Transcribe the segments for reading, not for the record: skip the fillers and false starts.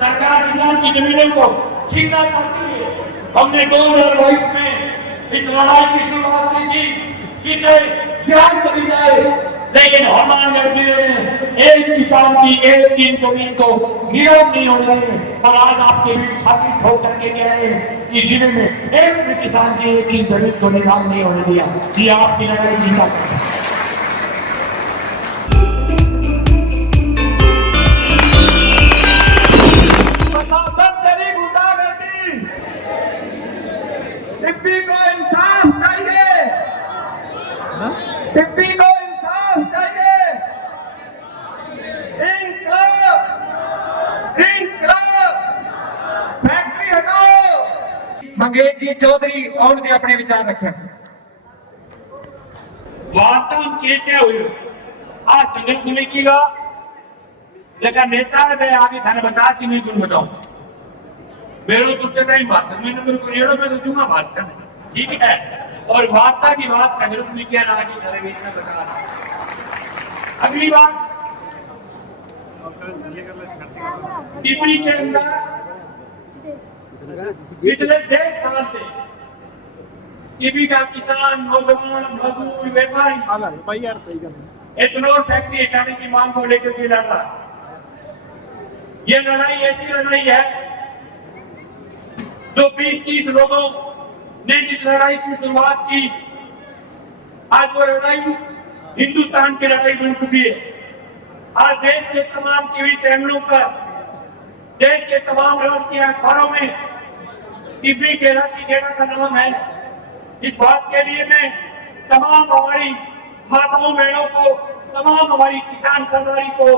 सरकार किसान की जमीनों को छीनना चाहती है। हमने 2022 में इस लड़ाई की शुरुआत की थी कि जान चली जाए, लेकिन हनुमानगढ़ जिले में एक किसान की एक इंच जमीन को नीलाम नहीं होने देंगे। और आज आपके बीच छाती ठोक करके कह रहे हैं कि जिले में एक भी किसान की एक इंच जमीन को नीलाम नहीं होने दिया। ये आपकी लड़ाई जीता है। टिप्पी को इंसाफ चाहिए, टिप्पी को इंसाफ चाहिए। इंकलाब, इंकलाब, फैक्ट्री हटाओ। मंगेश जी चौधरी और भी अपने विचार रखें। वार्ता कहते हुए आज संघर्ष समिति का जगह नेता है, मैं आगे थाने बता सी मैं गुण बताऊं मेरो चुटके का ही भाषण में नंबर को रेड़ो में तो दूंगा भाषण, ठीक है। और वार्ता की बात संघर्ष समिति आगे थाने बीच में बता रहा। अगली बात, टीपी के अंदर पिछले 1.5 साल से टीपी का किसान, नौजवान, मजदूर, व्यापारी एथेनॉल फैक्ट्री हटाने की मांग को लेकर के लड़ रहा। ये लड़ाई ऐसी लड़ाई है जो 20-30 लोगों ने जिस लड़ाई की शुरुआत की, आज वो लड़ाई हिंदुस्तान की लड़ाई बन चुकी है। आज देश के तमाम टीवी चैनलों पर, देश के तमाम राष्ट्रीय अखबारों में टीपी के रांची खेड़ा का नाम है। इस बात के लिए मैं तमाम हमारी माताओं बहनों को, तमाम हमारी किसान सरदारी को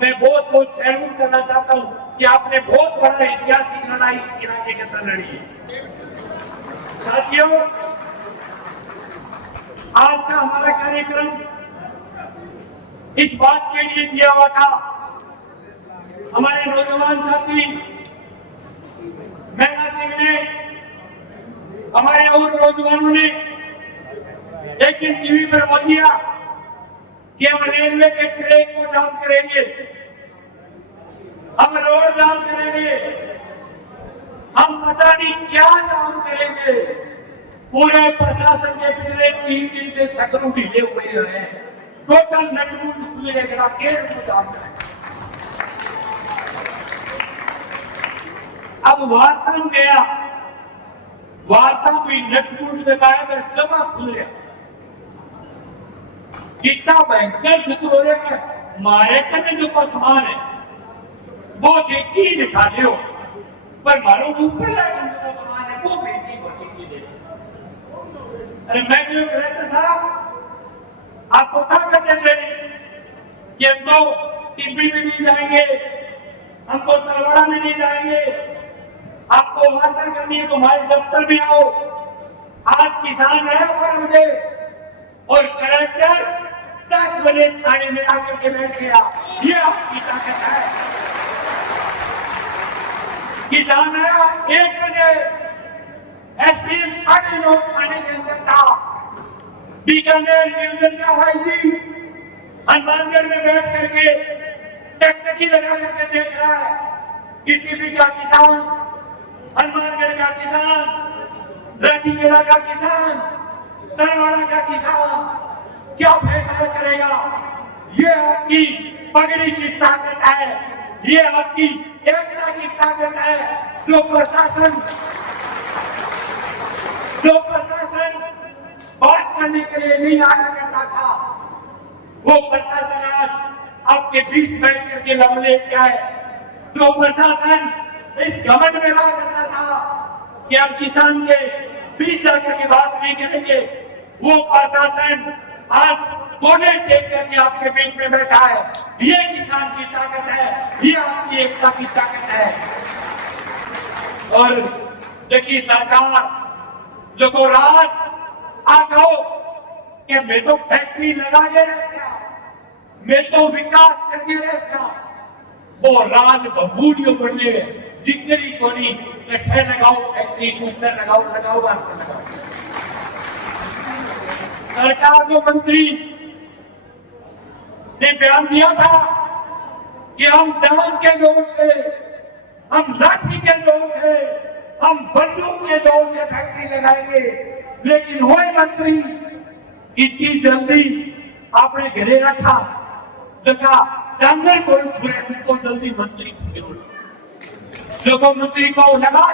मैं बहुत बहुत सैल्यूट करना चाहता हूं कि आपने बहुत बड़ा ऐतिहासिक लड़ाई इस इलाके के अंदर लड़ी है। साथियों, आज का हमारा कार्यक्रम इस बात के लिए दिया हुआ था, हमारे नौजवान साथी मेघना सिंह ने, हमारे और नौजवानों ने एक दिन टीवी पर बोल दिया कि हम रेलवे के ट्रैक को जाम करेंगे, हम रोड जाम करेंगे, हम पता नहीं क्या जाम करेंगे। पूरे प्रशासन के पिछले 3 दिन से सकरों ढीले हुए हैं, टोटल नटमुट खुले गड़ा केड़ को जाम करेंगे। अब वार्ता में गया, वार्ता भी नटमुट दिखाया, मैं जमा खुल रहा कितना भयंकर शुरू हो रहा है। मारे कने जो सामान है वो जेकी दिखा लियो, पर मारो ऊपर लाइन जो सामान है वो बेटी बोली की दे। अरे मैं भी कलेक्टर साहब आपको क्या करते थे कि हम तो टीपी में नहीं जाएंगे, हमको तलवाड़ा में नहीं जाएंगे, आपको वार्ता करनी है तुम्हारे दफ्तर में आओ। आज किसान है 12 बजे और कलेक्टर 10 बजे थाने में आकर के बैठ गया। ये आपकी ताकत है। किसान है 1 बजे, एसपीएम 9:30 थाने के अंदर था। बीकानेर डिवीजन का आईजी हनुमानगढ़ में बैठ करके टकटकी लगा करके देख रहा है कि टीपी का किसान, हनुमानगढ़ का किसान, रांची का किसान, तलवाड़ा का किसान क्या फैसला करेगा। ये आपकी पगड़ी की ताकत है, ये आपकी एकता की ताकत है। जो प्रशासन बात करने के लिए नहीं आया करता था, वो प्रशासन आज आपके बीच बैठ करके लमले क्या है। जो प्रशासन इस घमंड में बात करता था कि हम किसान के बीच जाकर के बात नहीं करेंगे, वो प्रशासन आज कोने टेक करके आपके बीच में बैठा है। ये किसान की ताकत है, ये आपकी एकता की ताकत है। और देखिए सरकार जो को राज आ कहो कि मैं तो फैक्ट्री लगा दे रहा, मैं तो विकास कर दे रहा, वो राज बबूरियों बनने जितनी कोनी कट्ठे लगाओ, फैक्ट्री कूकर लगाओ, लगाओ बात कर लगाओ। सरकार को मंत्री ने बयान दिया था कि हम डाउन के जोर से हम लाठी के जोर से, हम बंदूक के जोर से फैक्ट्री लगाएंगे, लेकिन वही मंत्री इतनी जल्दी आपने घरे रखा देखा जंगल को छुरे को जल्दी मंत्री लोगों मंत्री को लगा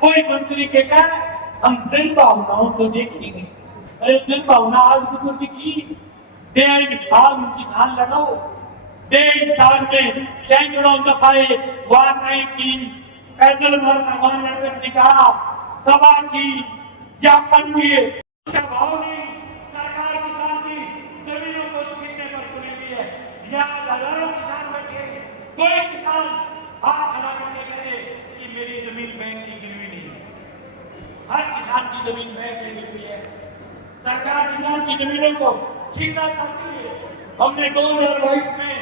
कोई मंत्री के कहा हम दिल भावनाओं को देखेंगे। अरे दिल भावना आज को दिखी 1.5 साल किसान लगाओ, 1.5 साल में सैकड़ों दफाए वार नहीं की, पैदल मार निकाला, सभा की, ज्ञापन किए, भाव नहीं, सरकार किसान की जमीनों को छीनने पर तुली हुई है। यहाँ हजारों किसान बैठे, कोई किसान हाथ खड़ा करके कहे कि मेरी जमीन बैंक की गिरवी नहीं है। हर किसान की जमीन बैंक की गिरवी है। सरकार किसान की जमीनों को छीनना चाहती है। हमने 2022 में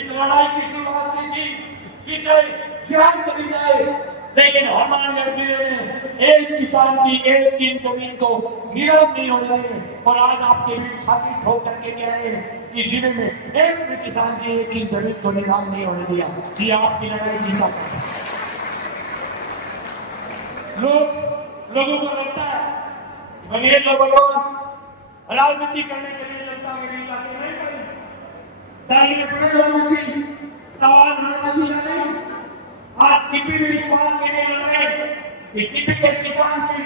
इस लड़ाई की शुरुआत की थी कि जान चली जाए, लेकिन हमारे जिले में एक किसान की एक दिन जमीन को नियोग नहीं होने देंगे। और आज आपके बीच छाती ठोक करके कह रहे हैं कि जिले में एक भी किसान की एक दिन जमीन को निलाम नहीं होने दिया। ये आपकी लड़ाई जीता। लोगों को लगता है मंगेश और भगवान राजनीति करने के लिए जनता के बीच आते नहीं पड़े, दाहिने पड़े राजनीति, सवाल राजनीति का नहीं। आज टीपी में इस बात के लिए लड़ रहे कि टीपी के किसान की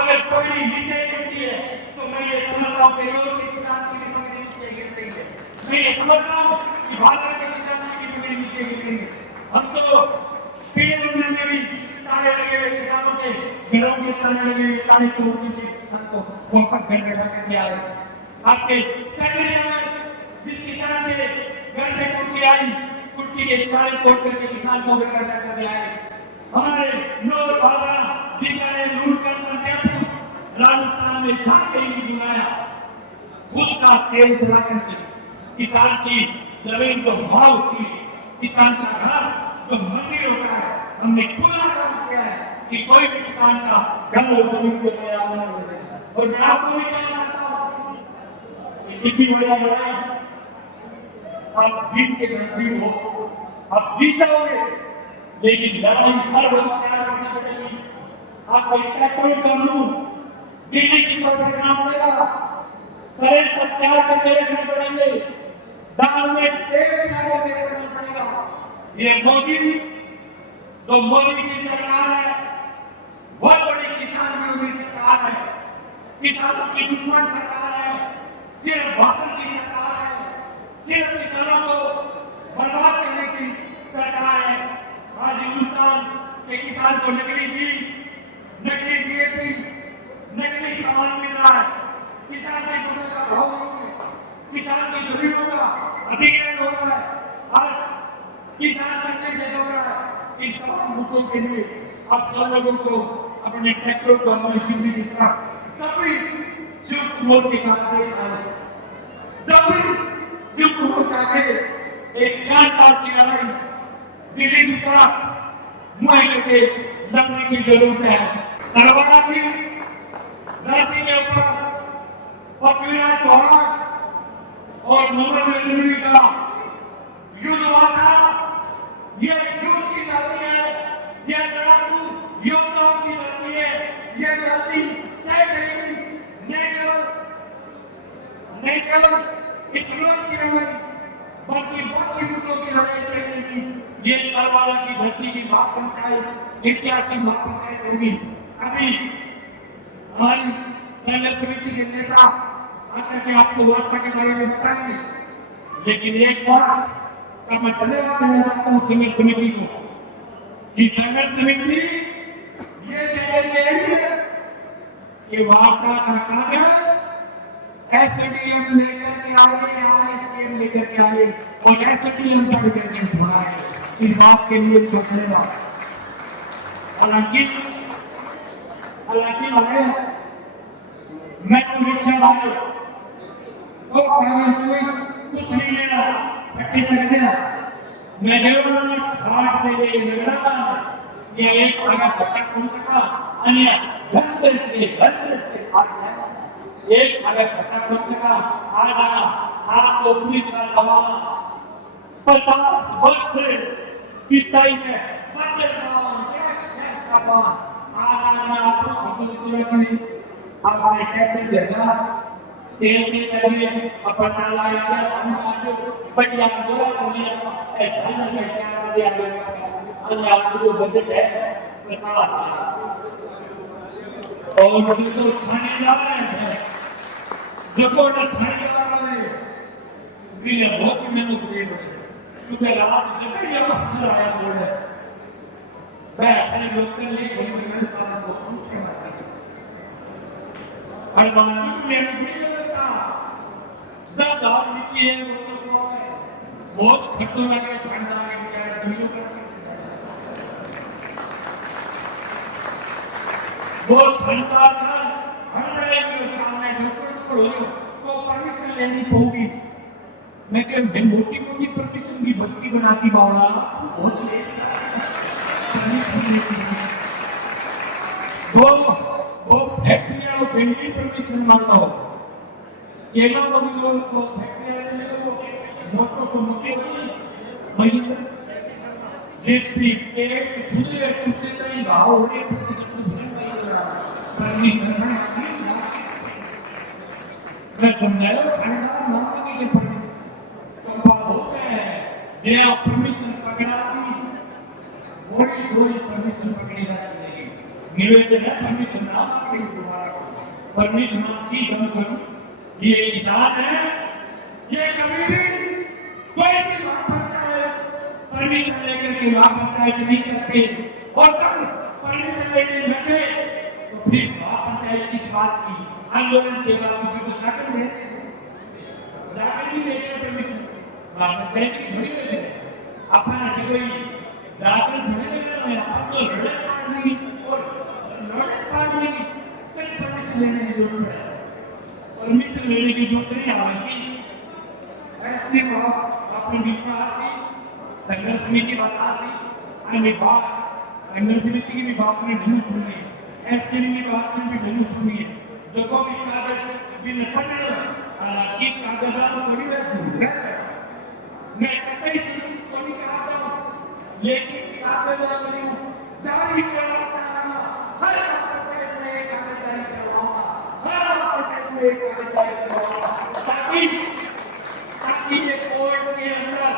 अगर कोई नीचे गिरती है तो मैं ये समझता हूँ कि रोज के किसान की भी पकड़ी नीचे गिर रही है। मैं ये समझता हूँ कि भारत के किसान की भी पकड़ी नीचे गिर रही है। हम तो पीले दुनिया में भी ताले लगे हुए किसानों के घरों में चलने लगे हुए ताले तोड़ के किसान को वापस घर बैठा करके आए। आपके सर्दियों में जिस किसान के घर में कुर्सी आई, कुर्सी के ताले तोड़ करके किसान को घर बैठा करके आए। हमारे नौर भादरा बीकानेर लूटकर संध्यापुर राजस्थान में जहाँ कहीं भी बुलाया, खुद का तेल जला करके किसान की जमीन को भाव की, किसान का घर तो मंदिर होता है, हमने खुला काम किया है कि कोई भी किसान का घर और जमीन को नया नहीं होगा। और मैं आपको भी कहना चाहता हूँ कि बड़ा लड़ाई आप जीत के नजदीक हो, आप जीत जाओगे, लेकिन लड़ाई हर वक्त तैयार करनी पड़ेगी। आपको ट्रैक्टर कानून दिल्ली की तरफ रखना पड़ेगा, सारे सब तैयार करके रखने पड़ेंगे, दाल में तेल तैयार करके रखना पड़ेगा। ये मोदी की सरकार है, बहुत बड़ी किसान विरोधी सरकार है, किसानों की दुश्मन सरकार है, सिर्फ भाषण की सरकार है, सिर्फ किसानों को बर्बाद करने की सरकार है। आज हिंदुस्तान के किसान को नकली बीज, नकली डीएपी, नकली सामान मिल रहा है, किसान की फसल का भाव नहीं है, किसान की जमीनों का अधिग्रहण हो रहा है, आज किसान करने से डर रहा है। इन तमाम मुद्दों के लिए अब सब लोगों को अपने ट्रैक्टर को अपनी दिल्ली की तरफ तभी संयुक्त मोर्चे का आदेश आया, तभी संयुक्त मोर्चा के एक शानदार सी लड़ाई दिल्ली की तरफ मुआई करके लड़ने की जरूरत है। सरवाना की धरती के ऊपर पृथ्वीराज चौहान और मोहम्मद गजनवी का युद्ध हुआ था। ये युद्ध की धरती है, ये लड़ाकू योद्धाओं की धरती है। ये धरती तय करेगी नहीं केवल इतना की लड़ाई, बल्कि बाकी मुद्दों की लड़ाई करेगी। ये तलवारा की धरती की महापंचायत ऐतिहासिक महापंचायत होगी। अभी हमारी केंद्र समिति के नेता आकर के आपको वार्ता के बारे में बताएंगे, लेकिन एक बार मैं धन्यवाद देना चाहता हूँ संघर्ष समिति को कि संघर्ष समिति ये कहकर के आई है कि वार्ता का कागज एसडीएम लेकर के आए, आईएसडीएम लेकर के आए और एसडीएम तक करके सुनाए। इस बात के लिए तो धन्यवाद। हालांकि भाई मैं तो विषय भाई वो कुछ नहीं लेना, मैं जेवण घाट पे लग्न या एक सागा पट्टा कोणता आणि घरसे एक सागा पट्टा कोणता आज आना 7:19 का जमाना 50 वर्ष से की टाइम है मध्य पावन कनेक्शन का आज मैं आपको खबर दूंगी आपने ट्रैक्टर देखा तेल के लगे और चला गया संभाल बढ़िया गोरा बोलिए ए धन के क्या दिया गया अन्य आपको बजट है 50 और जो थानेदार है देखो ना थानेदार है बिना बहुत मेहनत किए क्योंकि रात जगह ये अफसर आया बोले मैं अरे लोकल ले मेहनत पाना को उसके बाद और बाकी तो मेहनत बड़ी व्यवस्था 10,000 नीचे है लोकल को बहुत खर्चो लगे थानेदार के बेचारे दुनिया का बहुत थानेदार का हमारे के सामने डॉक्टर को हो तो परमिशन लेनी होगी मैं क्या मैं मोटी मोटी परमिशन की बत्ती बनाती बावड़ा बहुत वो फैक्ट्रियां और बिल्डिंग परमिशन मांगो ये ना वो लोग को फैक्ट्रियां ले लो मोटो सो मोटो महिंद्रा जेपी पेट छुले छुले तई गाव हो रे परमिशन मैं समझाया थानेदार मांगेंगे कि परमिशन ये परमिशन पकड़ा दी बड़ी गोरी परमिशन पकड़ी जाती निवेदन है परमिशन ना पकड़ी दोबारा परमिशन की दम करो ये किसान है ये कभी भी कोई भी वहां पंचायत परमिशन लेकर के वहां पंचायत नहीं करते और जब परमिशन लेने लगे तो फिर वहां पंचायत की बात की आंदोलन के बाद उनको जाकर ही लेने परमिशन पंचायत की थोड़ी ले अपना की कोई जाकर थोड़ी ले अपन तो लड़े पाड़ने और लड़े पाड़ने की कोई परमिशन लेने की जरूरत है परमिशन लेने की जरूरत नहीं हालांकि ऐसी बात अपने बीच में आती संघर्ष समिति की बात आती अन्य बात संघर्ष समिति की भी बात में ढंग सुनी है ऐसे की बात में भी ढंग सुनी है जो को भी कागज बिन पढ़ने हालांकि कागजात थोड़ी है मैं कई चीजों को नहीं कहता हूं लेकिन कागजात नहीं जारी करवाता हर पंचायत में एक कागज जारी करवाऊंगा हर पंचायत में एक कागज जारी करवाऊंगा ताकि ये कोर्ट के अंदर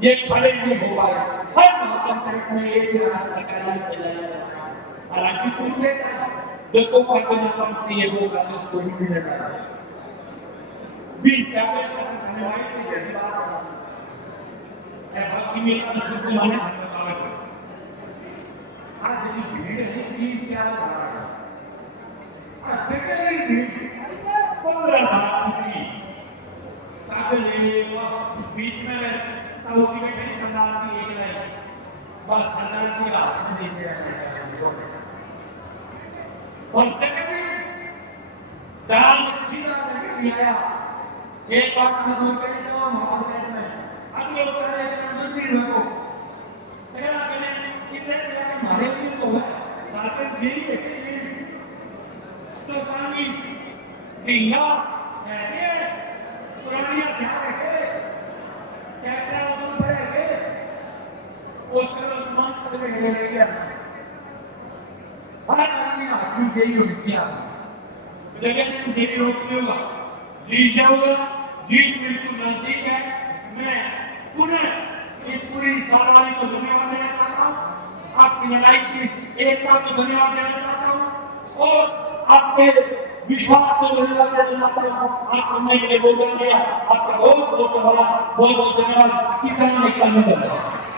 ये खड़े नहीं हो पाए हर पंचायत में एक कागज सरकारी चलाया हालांकि पूछते देखो कागज चाहिए वो कागज कोई नहीं मिलेगा भी कागज करने वाले की जल्दी बात है बाकी में तो सब माने धर्म कागज आज ये भीड़ है कि क्या हो रहा है आज देखिए ये भीड़ 15,000 की कागज है बीच में ताऊजी बैठे सरदार की एक लाइन बस सरदार जी का हाथ देख रहे हैं और सेक्रेटरी दाल सीधा करके दिया एक बात हम दूर करने जब हम कहते हैं अब लोग कह रहे हैं कुछ भी रखो क्या करें इधर क्या हमारे लिए तो है रात जेल देखे तो सामी ढीला ऐसे पुरानिया जा रखे कैसा उधर पड़ेगे उस उस्मान को ले गया हर आदमी आदमी जेल हो गया लेकिन जेल रोकने हुआ जीत जाऊंगा जीत बिल्कुल नजदीक है मैं पुनः इस पूरी साराई को धन्यवाद देना चाहता हूँ आपकी लड़ाई की एकता को धन्यवाद देना चाहता हूँ और आपके विश्वास को धन्यवाद देना चाहता हूँ आप सुनने के लिए बोल रहे हैं आपका बहुत बहुत धन्यवाद बहुत बहुत धन्यवाद किसान एकता